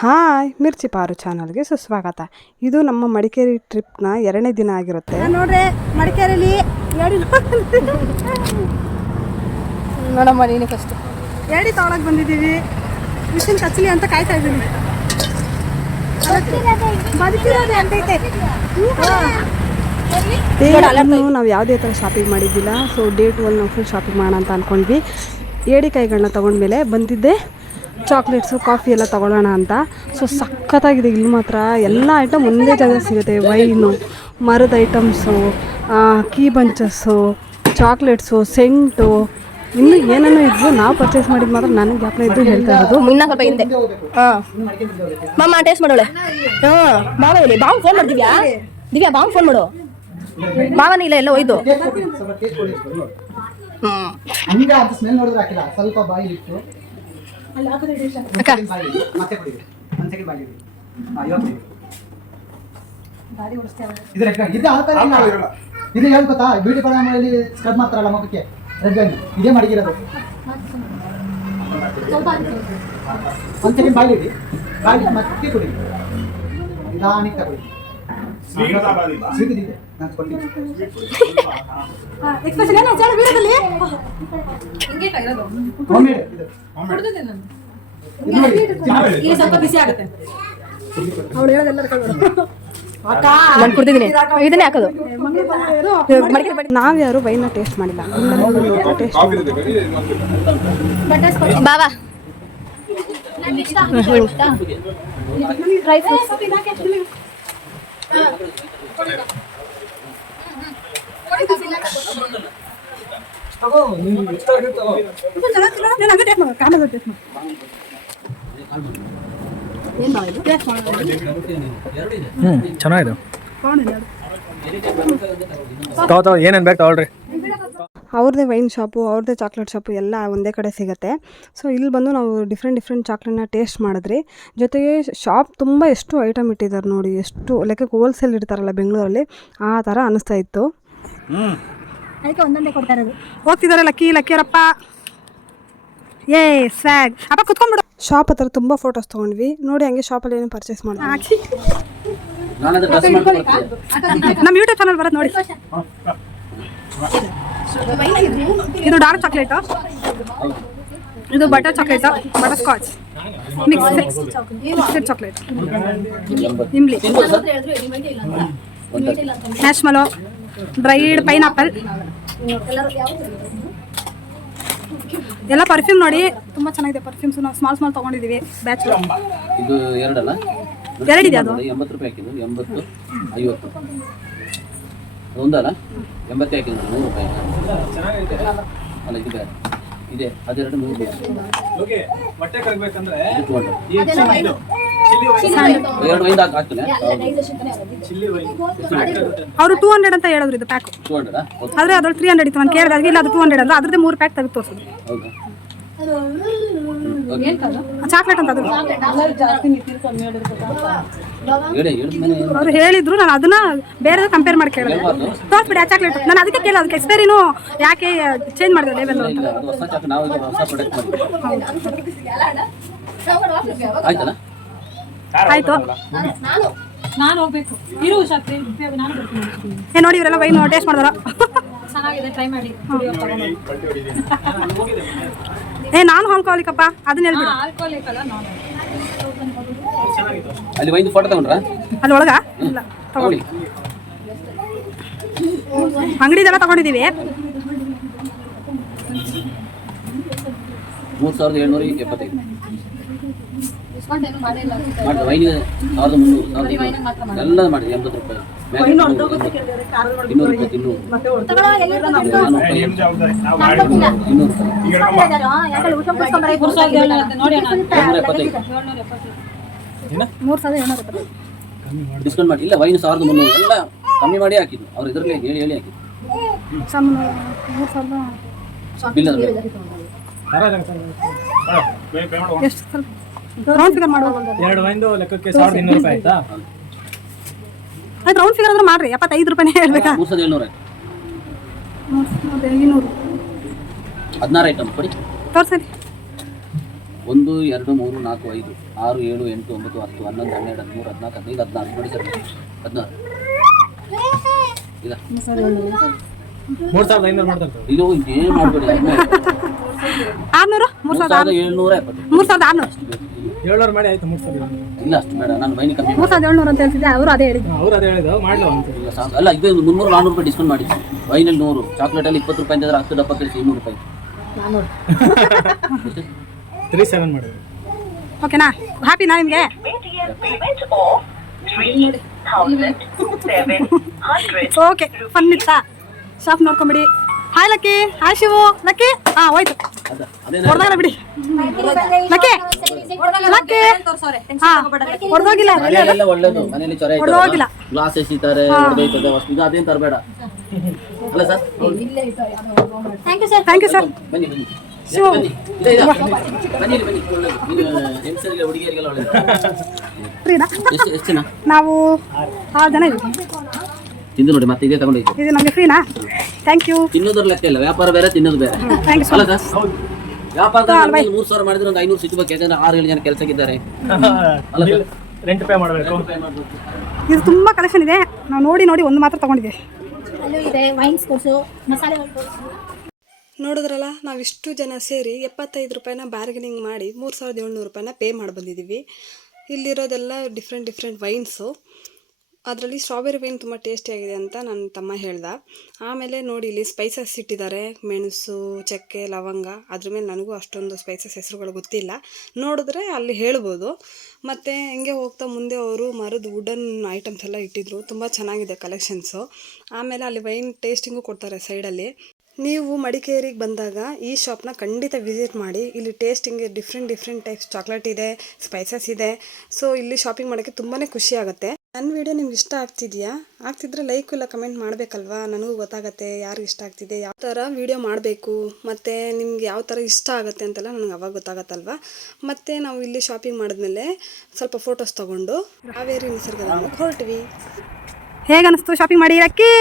Hi ಮಿರ್ಚಿ ಪಾರು ಚಾನಲ್ಗೆ ಸುಸ್ವಾಗತ. ಇದು ನಮ್ಮ ಮಡಿಕೇರಿ ಟ್ರಿಪ್ನ ಎರಡನೇ ದಿನ ಆಗಿರುತ್ತೆ. ನೋಡ್ರಿ ಮಡಿಕೇರಿಲಿ ನೋಡಮ್ಮ ನೀನು ಫಸ್ಟ್ ಏಡಿ ತಗೊಳಕ್ ಬಂದಿದ್ದೀವಿ. ಮಿಷಿನ್ ಕಚ್ಚಲಿ ಅಂತ ಕಾಯ್ತಾ ಇದ್ದೀನಿ. ನಾವು ಯಾವುದೇ ಥರ ಶಾಪಿಂಗ್ ಮಾಡಿದ್ದಿಲ್ಲ ಸೊ ಡೇಟ್ ಒನ್ ನಾವು ಫುಲ್ ಶಾಪಿಂಗ್ ಮಾಡೋಣ ಅಂತ ಅಂದ್ಕೊಂಡ್ವಿ ಏಡಿ ಕೈಗಳನ್ನ ತೊಗೊಂಡ್ಮೇಲೆ ಬಂದಿದ್ದೆ. ಚಾಕ್ಲೇಟ್ಸು ಕಾಫಿ ಎಲ್ಲ ತೊಗೊಳ್ಳೋಣ ಅಂತ. ಸೊ ಸಖತ್ತಾಗಿದೆ. ಇಲ್ಲಿ ಮಾತ್ರ ಎಲ್ಲ ಐಟಮ್ ಒಂದೇ ಜಾಗ ಸಿಗುತ್ತೆ. ವೈನು ಮರದ items key bunches chocolates scent ಇನ್ನು ಏನೇನೋ ಇದ್ವು ನಾವು ಪರ್ಚೇಸ್ ಮಾಡಿದ ಮಾತ್ರ ನನಗೆ ಜ್ಞಾಪನ ಇದ್ದು ಹೇಳ್ತಾ ಇರೋದು. ಇನ್ನ ಸ್ವಲ್ಪ ಹಿಂದೆ. ಹಾ. ಮಾಮ ಟೇಸ್ಟ್ ಮಾಡೋಳೆ. ಹ್ಞೂ ಮಾವ ಇಲ್ಲಿ ಬಾವು ಫೋನ್ ಮಾಡ್ದಿವ್ಯಾ ದಿವ್ಯಾ ಬಾವು ಫೋನ್ ಮಾಡು. ಮಾವನ ಇಲ್ಲ ಎಲ್ಲ ಒಯ್ದು. ಹ್ಮ್. ಹಂಗೆ ಅದು ಗೊತ್ತಾ? ನೋಡಿದ್ರೆ ಹಾಕಿಲ್ಲ ಸ್ವಲ್ಪ ಮಾಡ್ತಾರಲ್ಲ ಮುಖಕ್ಕೆ ಅಕ್ಕ ಇದೇ ಕುಡಿ. ಒಂದ್ ಸೆಕೆಂಡ್ ಬಾಯಿ ಮತ್ತೆ ಹಾ, ಇವಾಗ ಕುಡಿ. ಇದು red wine. ಇಲ್ಲ. ಇದು ಏನ್ ಸೆಕೆಂಡ್ ಬಾಯಿ ಇಡಿ ಬಾಯಿ ಇಟ್ಟು ಮತ್ತೆ ಕುಡಿ. ನಿಧಾನಕ್ಕೆ ತಗೊಳ್ಳಿ ಸ್ವೀಟ್ ನಾನು ಇದು ನಾನು ಟೇಸ್ಟ್ ಹ್ಞೂ ಚೆನ್ನಾಗಿದೆ. ತಗೋ ತಗೋ ಏನೇನು ಬೇಕು ತಗೊಳ್ರಿ. ಅವ್ರದ್ದೇ ವೈನ್ ಶಾಪು ಅವ್ರದ್ದೇ ಚಾಕ್ಲೇಟ್ ಶಾಪು ಎಲ್ಲ ಒಂದೇ ಕಡೆ ಸಿಗುತ್ತೆ. ಸೊ ಇಲ್ಲಿ ಬಂದು ನಾವು ಡಿಫ್ರೆಂಟ್ ಡಿಫ್ರೆಂಟ್ ಚಾಕ್ಲೇಟ್ನ ಟೇಸ್ಟ್ ಮಾಡಿದ್ರಿ. ಜೊತೆಗೆ ಶಾಪ್ ತುಂಬ ಎಷ್ಟು ಐಟಮ್ ಇಟ್ಟಿದ್ದಾರೆ ನೋಡಿ ಎಷ್ಟು ಲೆಕ್ಕಕ್ಕೆ ಹೋಲ್ಸೇಲ್ ಇಡ್ತಾರಲ್ಲ ಬೆಂಗಳೂರಲ್ಲಿ ಆ ಥರ ಅನಿಸ್ತಾ ಇತ್ತು. ಅದಕ್ಕೆ ಒಂದೊಂದೇ ಕೊಡ್ತಾ ಇರೋದು. ಹೋಗ್ತಿದ್ದಾರೆ ಲಕ್ಕಿ ಲಕ್ಕಿಯರಪ್ಪ. ಏ ಸ್ವ್ಯಾಗ್ ಅಪ್ಪ ಕುತ್ಕೊಂಡ್ಬಿಡು. ಶಾಪ್ ಹತ್ರ ತುಂಬ ಫೋಟೋಸ್ ತಗೊಂಡ್ವಿ. ನೋಡಿ ಹಂಗೆ ಶಾಪಲ್ಲಿ ಏನು ಪರ್ಚೇಸ್ ಮಾಡಿ ಹಾಕಿ ನಮ್ಮ ಯೂಟ್ಯೂಬ್ ಚಾನಲ್ ಬರೋದು ನೋಡಿ. ಇದು ಡಾರ್ಕ್ ಚಾಕ್ಲೇಟ್ ಇದು butter chocolate butterscotch mix mixed chocolate Imli marshmallow dried pineapple ಎಲ್ಲ ಪರ್ಫ್ಯೂಮ್ ನೋಡಿ. ತುಂಬಾ ಚೆನ್ನಾಗಿದೆ ಪರ್ಫ್ಯೂಮ್ಸ್ ನಾವು ಸ್ಮಾಲ್ ಸ್ಮಾಲ್ ತಗೊಂಡಿದೀವಿ. ಬ್ಯಾಚ್ ಇದು ಎರಡಲ್ಲ? ಎರಡಿದೆ ಅದು. ಎಂಬತ್ತು ರೂಪಾಯಿ ಹಾಕಿದ್ದು. ಎಂಬತ್ತು ಐವತ್ತು. ಒಂದಲ್ಲ? ಎಂಬತ್ತೇ ಹಾಕಿದ್ದು. ನೂರು ರೂಪಾಯಿ. ಅಲ್ಲ ಇದು ಬೇರೆ. ಇದೆ. ಅದೆರಡು ನೂರು ರೂಪಾಯಿ. ಅವರು ಟೂ ಹಂಡ್ರೆಡ್ ಅಂತ ಹೇಳಿದ್ರು ಇದು ಪ್ಯಾಕ್ ಆದರೆ ಅದ್ರಲ್ಲಿ ತ್ರೀ ಹಂಡ್ರೆಡ್ ಇತ್ತು. ನಾನು ಕೇಳಿದಾಗ ಇಲ್ಲ ಅದು ಟೂ ಹಂಡ್ರೆಡ್ ಅಲ್ಲ. ಅದ್ರದ್ದು ಮೂರು ಪ್ಯಾಕ್ ತೆಗೆದು ತೋರಿಸಿದ್ರು. ಚಾಕ್ಲೇಟ್ ಅಂತ ಅದು. ಅವ್ರು ಹೇಳಿದ್ರು ನಾನು ಅದನ್ನ ಬೇರೆ ಕಂಪೇರ್ ಮಾಡಿ ಕೇಳಿದೆ. ತೋರ್ಸ್ಬಿಡಿ ಆ ಚಾಕ್ಲೇಟ್ ನಾನು ಅದಕ್ಕೆ ಕೇಳೋದು. ಅದಕ್ಕೆ ಎಕ್ಸ್ಪೈರಿನೂ ಯಾಕೆ ಚೇಂಜ್ ಮಾಡಿದೆ ಲೇಬಲ್ ಅಂತ. ಆಯ್ತು. ನಾನು. ಹೋಗ್ಬೇಕು. ಇರು ಶಾಸ್ತ್ರಿ ನಾನು ಬರ್ತೀನಿ ಏ ನೋಡಿ ಇವರೆಲ್ಲ ವೈನ್ ಟೇಸ್ಟ್ ಮಾಡಿದ್ರ ಚೆನ್ನಾಗಿದೆ ಟ್ರೈ ಮಾಡಿ. ಏ ನಾನು ಹಾಲ್ಕೋಲಿಕಪ್ಪ ಅದನ್ನ ಹೇಳ್ಬಿಡು. ಆಲ್ಕೋಹಾಲಿಕ್ ಅಲ್ಲ ನಾನು ಅಲ್ಲಿ ವೈನ್ ಫೋಟೋ ತಗೊಂಡ್ರಾ? ಅಲ್ಲಿ ಒಳಗ ಇಲ್ಲ ತಗೊಳ್ಳಿ. ತಗೊಳ್ಳಿ ಅಂಗಡಿದೆಲ್ಲ ತಗೊಂಡಿದ್ದೀವಿ. ಮೂರು ಸಾವಿರದ ಏಳ್ನೂರ ಎಪ್ಪತ್ತೈದು ಮಾಡಿ ಸಾವಿರದ ಮುನ್ನೂರು ಸಾವಿರದ ಎಲ್ಲ ಮಾಡಿದೆ. ಎಂಬತ್ತು ರೂಪಾಯಿ. ಇನ್ನೂರು. ಇನ್ನೂರು ಇನ್ನೂರು ರೂಪಾಯಿ ಇನ್ನೂರು. ರೂಪಾಯಿ. ಮೂರು ಸಾವಿರದ ಏಳ್ನೂರ ಡಿಸ್ಕೌಂಟ್ ಮಾಡಿ. ಇಲ್ಲ ವೈನ್ ಸಾವಿರದ ಮುನ್ನೂರು. ಎಲ್ಲ ಕಮ್ಮಿ ಮಾಡಿ ಹಾಕಿದ್ದು. ಅವ್ರು ಇದ್ರಲ್ಲಿ ಹೇಳಿ ಹೇಳಿ ಹಾಕಿದ್ದು. ಸಮ್ ಮೂರು ಸಾವಿರದ ಬಿಲ್ ಅದ್ರ ಎಷ್ಟು ರೌಂಡ್ ಫಿಗರ್ ಮಾಡುವ ಎರಡು ವೈನ್ದು ಲೆಕ್ಕಕ್ಕೆ ಸಾವಿರದ ಇನ್ನೂರು ರೂಪಾಯಿ ಆಯ್ತಾ? ಆಯ್ತು ರೌಂಡ್ ಫಿಗರ್ ಆದ್ರೆ ಮಾಡ್ರಿ. ಎಪ್ಪತ್ತೈದು ರೂಪಾಯಿ ಹೇಳ್ಬೇಕಾ? ಮೂರು ಸಾವಿರದ ಏಳ್ನೂರ. ಆಯ್ತು ಮೂರು ಸಾವಿರದ ಐನೂರು. ಹದಿನಾರು ಐಟಮ್ ಕೊಡಿ. ತೋರ್ಸರಿ. ಒಂದು ಎರಡು ಮೂರು ನಾಲ್ಕು ಐದು ಆರು ಏಳು ಎಂಟು ಒಂಬತ್ತು ಹತ್ತು ಹನ್ನೊಂದು ಹನ್ನೆರಡು ಹದಿಮೂರು ಹದಿನಾಲ್ಕು ಹದಿನೈದು ಹದಿನಾರು. ನೋಡಿ ಸರ್. ಹದಿನಾರು. ಇಲ್ಲ. ಮೂರ್ ಸಾವಿರದ ಐನೂರು ಮಾಡ್ತಾರೆ ಇದು ಏನು ಮಾಡ್ಬೇಡಿ. ಆರ್ನೂರು? ಮೂರು ಸಾವಿರದ ಸಾವಿರದ ಏಳ್ನೂರ ಮೂರು ಸಾವಿರದ ಆರ್ನೂರು? ಏಳ್ನೂರು ಮಾಡಿ ಆಯ್ತು ಮೂರ್ ಸಾವಿರ ಇಲ್ಲ ಅಷ್ಟು ಬೇಡ. ನಾನು ಬೈನಿ ಕಮ್ಮಿ ಮೂರು ಸಾವಿರದ ಏಳ್ನೂರು ಅಂತ ಹೇಳ್ತಿದ್ದೆ ಅವರು ಅದೇ ಹೇಳಿದ್ರು. ಅವ್ರು ಅದೇ ಹೇಳಿದ್ರು ಮಾಡಲ ಅಂತ ಇಲ್ಲ ಸಾಕು ಅಲ್ಲ ಇದು ಮುನ್ನೂರು ನಾನ್ನೂರು ರೂಪಾಯಿ ಡಿಸ್ಕೌಂಟ್ ಮಾಡಿ ವೈನಲ್ಲಿ ನೂರು. ಚಾಕ್ಲೇಟಲ್ಲಿ ಇಪ್ಪತ್ತು ರೂಪಾಯಿ ಅಂದ್ರೆ ಹತ್ತು ಡಬ್ಬ ಕಳಿಸಿ ಇನ್ನೂರು ರೂಪಾಯಿ. ತ್ರೀ ಸೆವೆನ್ ಮಾಡಿದ್ರು. ಓಕೆನಾ? ಹ್ಯಾಪಿನಾ ನಿಮಗೆ? ಓಕೆ ಫನ್ ಇತ್ತಾ shop ನೋಡ್ಕೊಂಬಿಡಿ. Hi Lucky. Hi Shivu. Lucky. ಹಾ ಹೋಯ್ತು. ಹೊಡೆದಾಗಲ್ಲ ಬಿಡಿ. ಲಕ್ಕಿ. ಲಕ್ಕಿ. ಹಾ. ಹೊಡೆದೋಗಿಲ್ಲ. ಮನೆಯಲ್ಲೆಲ್ಲ ಒಳ್ಳೇದು. ಮನೆಯಲ್ಲಿ ಚೊರೆ ಹೊಡ್ದೋಗಿಲ್ಲ. ಗ್ಲಾಸ್ ಎಸಿತಾರೆ ಹೊಡೆದೈತದೆ ವಸ್ತು ಇದು ಅದೇನು ತರಬೇಡ. ಅಲ್ಲ sir? Thank you sir thank you sir ಬನ್ನಿ ಬನ್ನಿ. ಹೆಂಗಸರಿಗೆ ಹುಡುಗಿಯರಿಗೆಲ್ಲ ಒಳ್ಳೇದು. ನಾವು ಆರು ಜನ ಇದ್ದೀವಿ. ತಿಂದು ನೋಡಿ ಮತ್ತೆ ಇದೇ ತಗೊಂಡು ಇದು ನಮಗೆ ಫ್ರೀನಾ ಥ್ಯಾಂಕ್ ಯು ತಿನ್ನೋದ್ರ ಲೆಕ್ಕ ಇಲ್ಲ ವ್ಯಾಪಾರ ಬೇರೆ ತಿನ್ನೋದು ಬೇರೆ. ಥ್ಯಾಂಕ್ ಯು ಅಲ್ಲ ಸರ್ ವ್ಯಾಪಾರದಲ್ಲಿ ಮೂರು ಸಾವಿರ ಮಾಡಿದ್ರೆ ಒಂದು ಐನೂರು ಸಿಗ್ಬೇಕು ಯಾಕಂದ್ರೆ ಆರು ಏಳು ಜನ ಕೆಲಸಕ್ಕಿದ್ದಾರೆ ಅಲ್ಲ ಸರ್. ರೆಂಟ್ ಪೇ ಮಾಡಬೇಕು. ಇದು ತುಂಬಾ ಕಲೆಕ್ಷನ್ ಇದೆ. ನಾವು ನೋಡಿ ನೋಡಿ ಒಂದು ಮಾತ್ರ ತಗೊಂಡಿದ್ದೆ. ಅಲ್ಲೂ ಇದೆ ವೈನ್ಸ್ ಮಸಾಲೆ ನೋಡಿದ್ರಲ್ಲ ನಾವಿಷ್ಟು ಜನ ಸೇರಿ ಎಪ್ಪತ್ತೈದು ರೂಪಾಯಿನ ಬಾರ್ಗೆನಿಂಗ್ ಮಾಡಿ ಮೂರು ಸಾವಿರದ ಏಳ್ನೂರು ರೂಪಾಯಿನ ಪೇ ಮಾಡಿ ಬಂದಿದ್ದೀವಿ ಇಲ್ಲಿರೋದೆಲ್ಲ ಡಿಫ್ರೆಂಟ್ ಡಿಫ್ರೆಂಟ್ ವೈನ್ಸು ಅದರಲ್ಲಿ ಸ್ಟ್ರಾಬೆರಿ ವೈನ್ ತುಂಬ ಟೇಸ್ಟಿಯಾಗಿದೆ ಅಂತ ನನ್ನ ತಮ್ಮ ಹೇಳ್ದ. ಆಮೇಲೆ ನೋಡಿ ಇಲ್ಲಿ ಸ್ಪೈಸಸ್ ಇಟ್ಟಿದ್ದಾರೆ ಮೆಣಸು, ಚಕ್ಕೆ, ಲವಂಗ. ಅದ್ರ ಮೇಲೆ ನನಗೂ ಅಷ್ಟೊಂದು ಸ್ಪೈಸಸ್ ಹೆಸರುಗಳು ಗೊತ್ತಿಲ್ಲ. ನೋಡಿದ್ರೆ ಅಲ್ಲಿ ಹೇಳ್ಬೋದು. ಮತ್ತು ಹಿಂಗೆ ಹೋಗ್ತಾ ಮುಂದೆ ಅವರು ಮರದ ವುಡನ್ ಐಟಮ್ಸ್ ಎಲ್ಲ ಇಟ್ಟಿದ್ರು. ತುಂಬ ಚೆನ್ನಾಗಿದೆ ಕಲೆಕ್ಷನ್ಸು ಆಮೇಲೆ ಅಲ್ಲಿ ವೈನ್ ಟೇಸ್ಟಿಂಗು ಕೊಡ್ತಾರೆ ಸೈಡಲ್ಲಿ ನೀವು ಮಡಿಕೇರಿಗೆ ಬಂದಾಗ ಈ ಶಾಪ್ನ ಖಂಡಿತ ವಿಸಿಟ್ ಮಾಡಿ. ಇಲ್ಲಿ tasting different different types chocolate ಇದೆ ಸ್ಪೈಸಸ್ ಇದೆ. ಸೊ ಇಲ್ಲಿ ಶಾಪಿಂಗ್ ಮಾಡೋಕ್ಕೆ ತುಂಬಾ ಖುಷಿ ಆಗುತ್ತೆ. ನನ್ನ ವಿಡಿಯೋ ನಿಮ್ಗೆ ಇಷ್ಟ ಆಗ್ತಿದೆಯಾ? ಆಗ್ತಿದ್ರೆ ಲೈಕ್ ಇಲ್ಲ ಕಮೆಂಟ್ ಮಾಡಬೇಕಲ್ವಾ? ನನಗೂ ಗೊತ್ತಾಗುತ್ತೆ ಯಾರಿಗೆ ಇಷ್ಟ ಆಗ್ತಿದೆ ಯಾವ ಥರ ವಿಡಿಯೋ ಮಾಡಬೇಕು ಮತ್ತು ನಿಮ್ಗೆ ಯಾವ ಥರ ಇಷ್ಟ ಆಗುತ್ತೆ ಅಂತೆಲ್ಲ ನನಗೆ ಅವಾಗ ಗೊತ್ತಾಗತ್ತಲ್ವಾ? ಮತ್ತು ನಾವು ಇಲ್ಲಿ ಶಾಪಿಂಗ್ ಮಾಡಿದ್ಮೇಲೆ ಸ್ವಲ್ಪ ಫೋಟೋಸ್ ತೊಗೊಂಡು ಕಾವೇರಿ ನಿಸರ್ಗಧಾಮಕ್ಕೆ ಹೊರಟ್ವಿ. ಹೇಗೆ ಅನಿಸ್ತು ಶಾಪಿಂಗ್ ಮಾಡಿ ಅಕ್ಕಿ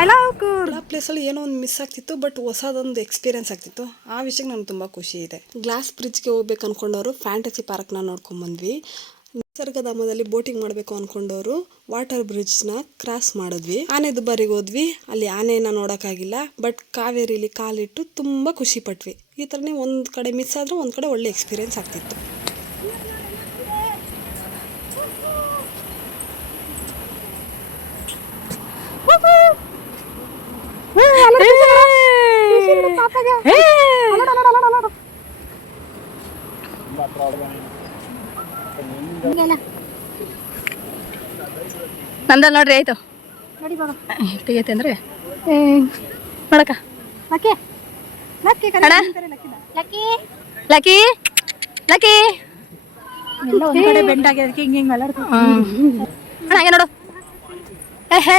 ಐ ಲವ್ ಆ ಪ್ಲೇಸಲ್ಲಿ ಏನೋ ಒಂದು ಮಿಸ್ ಆಗ್ತಿತ್ತು ಬಟ್ ಹೊಸದೊಂದು ಎಕ್ಸ್ಪೀರಿಯನ್ಸ್ ಆಗ್ತಿತ್ತು. ಆ ವಿಷಯಕ್ಕೆ ನನಗೆ ತುಂಬ ಖುಷಿ ಇದೆ. ಗ್ಲಾಸ್ ಬ್ರಿಡ್ಜ್ಗೆ ಹೋಗ್ಬೇಕು ಅಂದ್ಕೊಂಡವರು ಫ್ಯಾಂಟಸಿ ಪಾರ್ಕ್ನ ನೋಡ್ಕೊಂಬಂದ್ವಿ ನಿಸರ್ಗಧಾಮದಲ್ಲಿ ಬೋಟಿಂಗ್ ಮಾಡಬೇಕು ಅಂದ್ಕೊಂಡವರು ವಾಟರ್ ಬ್ರಿಡ್ಜ್ನ ಕ್ರಾಸ್ ಮಾಡಿದ್ವಿ. ಆನೆ ದುಬಾರಿಗೆ ಹೋದ್ವಿ ಅಲ್ಲಿ ಆನೆನ ನೋಡೋಕ್ಕಾಗಿಲ್ಲ ಬಟ್ ಕಾವೇರಿಲಿ ಕಾಲಿಟ್ಟು ತುಂಬ ಖುಷಿ ಪಟ್ವಿ. ಈ ಥರನೇ ಒಂದು ಕಡೆ ಮಿಸ್ ಆದರೂ ಒಂದು ಕಡೆ ಒಳ್ಳೆ ಎಕ್ಸ್ಪೀರಿಯನ್ಸ್ ಆಗ್ತಿತ್ತು. ನಂದಲ್ಲಿ ನೋಡ್ರಿ ಆಯ್ತು ತೆಗಿಯತ್ತೆ ಅಂದ್ರೆ ನೋಡಕ್ಕ ಲಕ್ಕಿ ಲಕ್ಕಿ ಅಣ್ಣ ಲಕ್ಕಿ ಲಕ್ಕಿ ಲಕ್ಕಿ ಎಲ್ಲ ಒಂದ್ ಕಡೆ ಬೆಂಡ್ ಆಗಿದ್ದಕ್ಕೆ ಹಿಂಗೆ ಹಿಂಗೆ ಅಲ್ಲಾಡ್ತು ಅಣ್ಣ ಹಂಗೆ ನೋಡು ಏ ಹೇ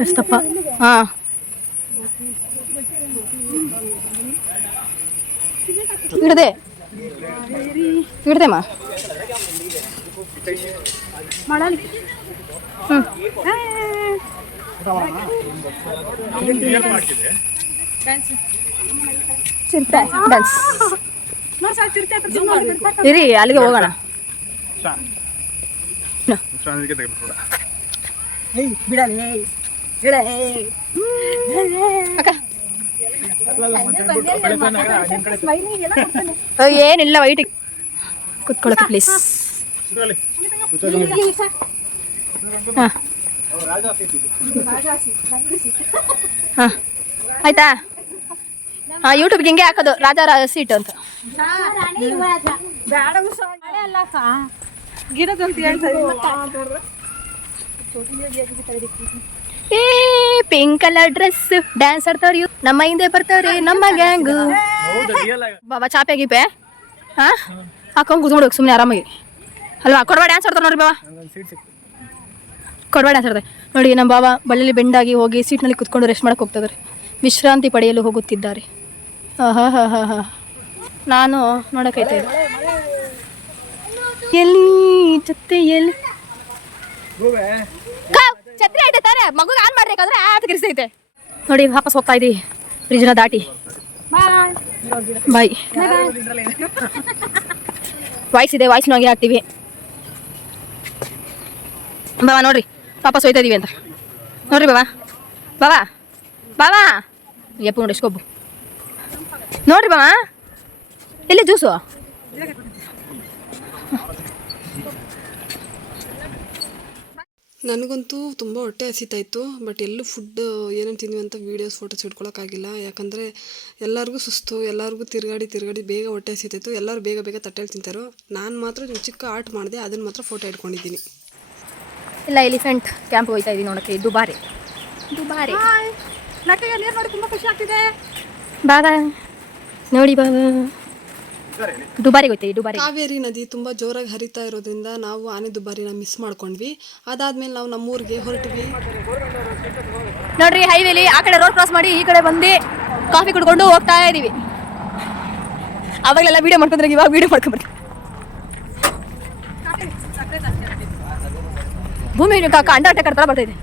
ಎಷ್ಟಪ್ಪ ಹಾ. ಹಿಡ್ದೆ. ಹಿಡ್ದೆಮ್ಮ. ಹ್ಮ್. ಚಿರತೆ ಡ್ಯಾನ್ಸ್ ಇರಿ ಅಲ್ಲಿಗೆ ಹೋಗೋಣ. ನ. ಏನಿಲ್ಲ ವೈಟ್ ಕುತ್ಕೊಳ್ಳೋಕೆ ಪ್ಲೀಸ್ ಹಾಂ. ಹಾಂ. ಆಯ್ತಾ? ಹಾಂ ಯೂಟ್ಯೂಬ್ಗೆ ಹಿಂಗೆ ಹಾಕೋದು. ರಾಜಾ ರಾಜ ಸೀಟ್ ಅಂತ. ಏ ಪಿಂಕ್ ಕಲರ್ ಡ್ರೆಸ್ ಡ್ಯಾನ್ಸ್ ಆಡ್ತಾವ್ರಿ. ನಮ್ಮ ಹಿಂದೆ ಬರ್ತಾವ್ರಿ ನಮ್ಮ ಗ್ಯಾಂಗು ಬಾಬಾ ಚಾಪೆ ಗೀಪೆ ಹಾ? ಹಾಕೊಂಡ್ ಕೂತ್ಕೊಂಡು ಸುಮ್ಮನೆ ಆರಾಮಾಗಿ. ಅಲ್ವಾ? ಕೊಡ್ಬಾ ಡ್ಯಾನ್ಸ್ ಆಡ್ತಾರ ನೋಡ್ರಿ ಬಾಬಾ. ಕೊಡ್ಬಾ ಡ್ಯಾನ್ಸ್ ಆಡ್ತಾರೆ. ನೋಡಿ ನಮ್ಮ ಬಾಬಾ ಬಳ್ಳಿಲಿ ಬೆಂಡಾಗಿ ಹೋಗಿ ಸೀಟ್ನಲ್ಲಿ ಕುತ್ಕೊಂಡು ರೆಸ್ಟ್ ಮಾಡಕ್ಕೆ ಹೋಗ್ತಿದ್ದಾರೆ ವಿಶ್ರಾಂತಿ ಪಡೆಯಲು ಹೋಗುತ್ತಿದ್ದಾರೆ. ಹಾಂ ನಾನು ನೋಡಕೈತೆ ಎಲ್ಲಿ? ಜೊತೆಯಲ್ಲಿ. ಕಾವ್, ಛತ್ರಿ ಐತೆ ತಾನೆ ಮಗುಗೆ ಆನ್ ಮಾಡ್ಬೇಕಾದ್ರೆ ಆತ ಕಿರಿಸೈತೆ ನೋಡಿ, ವಾಪಸ್ ಹೋಗ್ತಾ ಇದೀವಿ. ಫ್ರಿಜ್ನ ದಾಟಿ. ಬಾಯ್ ವಾಯ್ಸ್ ಇದೆ ವಾಯ್ಸ್ ಹೋಗಿ ಹಾಕ್ತೀವಿ. ಬಾಬಾ, ನೋಡ್ರಿ. ವಾಪಸ್ ಹೋಯ್ತಾ ಇದೀವಿ ಅಂತ. ನೋಡ್ರಿ ಬಾಬಾ. ಬಾಬಾ. ಬಾಬಾ. ಎಪ್ಪು ನೋಡಿ ಇಸ್ಕೊಬ್ಬು ನೋಡ್ರಿ ಬಾಬಾ. ಎಲ್ಲಿ, ಜ್ಯೂಸು? ನನಗಂತೂ ತುಂಬ ಹೊಟ್ಟೆ ಹಸಿತಾ ಇತ್ತು ಬಟ್ ಎಲ್ಲೂ ಫುಡ್ ಏನೇನು ತಿಂದ್ವಿ ಅಂತ ವೀಡಿಯೋಸ್ ಫೋಟೋಸ್ ಇಟ್ಕೊಳಕ್ಕಾಗಿಲ್ಲ ಯಾಕಂದರೆ ಎಲ್ಲರಿಗೂ ಸುಸ್ತು ಎಲ್ಲರಿಗೂ ತಿರುಗಾಡಿ ತಿರುಗಾಡಿ ಬೇಗ ಹೊಟ್ಟೆ ಹಸಿತಾಯಿತ್ತು ಎಲ್ಲರೂ ಬೇಗ ಬೇಗ ತಟ್ಟೆಲಿ ತಿಂತಾರೋ. ನಾನು ಮಾತ್ರ ನೀವು ಚಿಕ್ಕ ಆರ್ಟ್ ಮಾಡಿದೆ ಅದನ್ನು ಮಾತ್ರ ಫೋಟೋ ಇಟ್ಕೊಂಡಿದ್ದೀನಿ ಇಲ್ಲ ಎಲಿಫೆಂಟ್ ಕ್ಯಾಂಪ್ ಹೋಯ್ತಾ ಇದ್ದೀನಿ ನೋಡೋಕ್ಕೆ. ದುಬಾರಿ. ದುಬಾರಿ. ತುಂಬ ಖುಷಿ ಆಗ್ತಿದೆ. ಬಾಬಾ ನೋಡಿ ಬಾಬಾ ದುಬಾರಿಗೆ ಹೋಯ್ತಾ ದುಬಾರಿ. ಕಾವೇರಿ ನದಿ ತುಂಬಾ ಜೋರಾಗಿ ಹರಿತಾ ಇರೋದ್ರಿಂದ ನಾವು ಆನೆ ದುಬಾರಿನ ಮಿಸ್ ಮಾಡ್ಕೊಂಡ್ವಿ. ಅದಾದ್ಮೇಲೆ ನಾವು ನಮ್ಮೂರಿಗೆ ಹೊರಟ್ವಿ. ನೋಡ್ರಿ ಹೈವೇಲಿ ಆ ಕಡೆ ರೋಡ್ ಕ್ರಾಸ್ ಮಾಡಿ ಈ ಕಡೆ ಬಂದು ಕಾಫಿ ಕುಡ್ಕೊಂಡು ಹೋಗ್ತಾ ಇದೀವಿ. ಅವಾಗಲೆಲ್ಲ ವಿಡಿಯೋ ಮಾಡ್ಕೊಂಡ್ರೆ ಇವಾಗ ವಿಡಿಯೋ ಮಾಡ್ಕೊಂಡ್ಬರ್ತೀವಿ ಭೂಮಿ ಅಂಡರ್ ಟೆಕರ್ ಕಡ್ತಾ ಬರ್ತಾ ಇದೆ.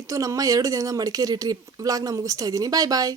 ಇತ್ತು ನಮ್ಮ ಎರಡು ದಿನದ ಮಡಿಕೇರಿ ಟ್ರಿಪ್ ವ್ಲಾಗ್ನ ಮುಗಿಸ್ತಾ ಇದ್ದೀನಿ. ಬಾಯ್ ಬಾಯ್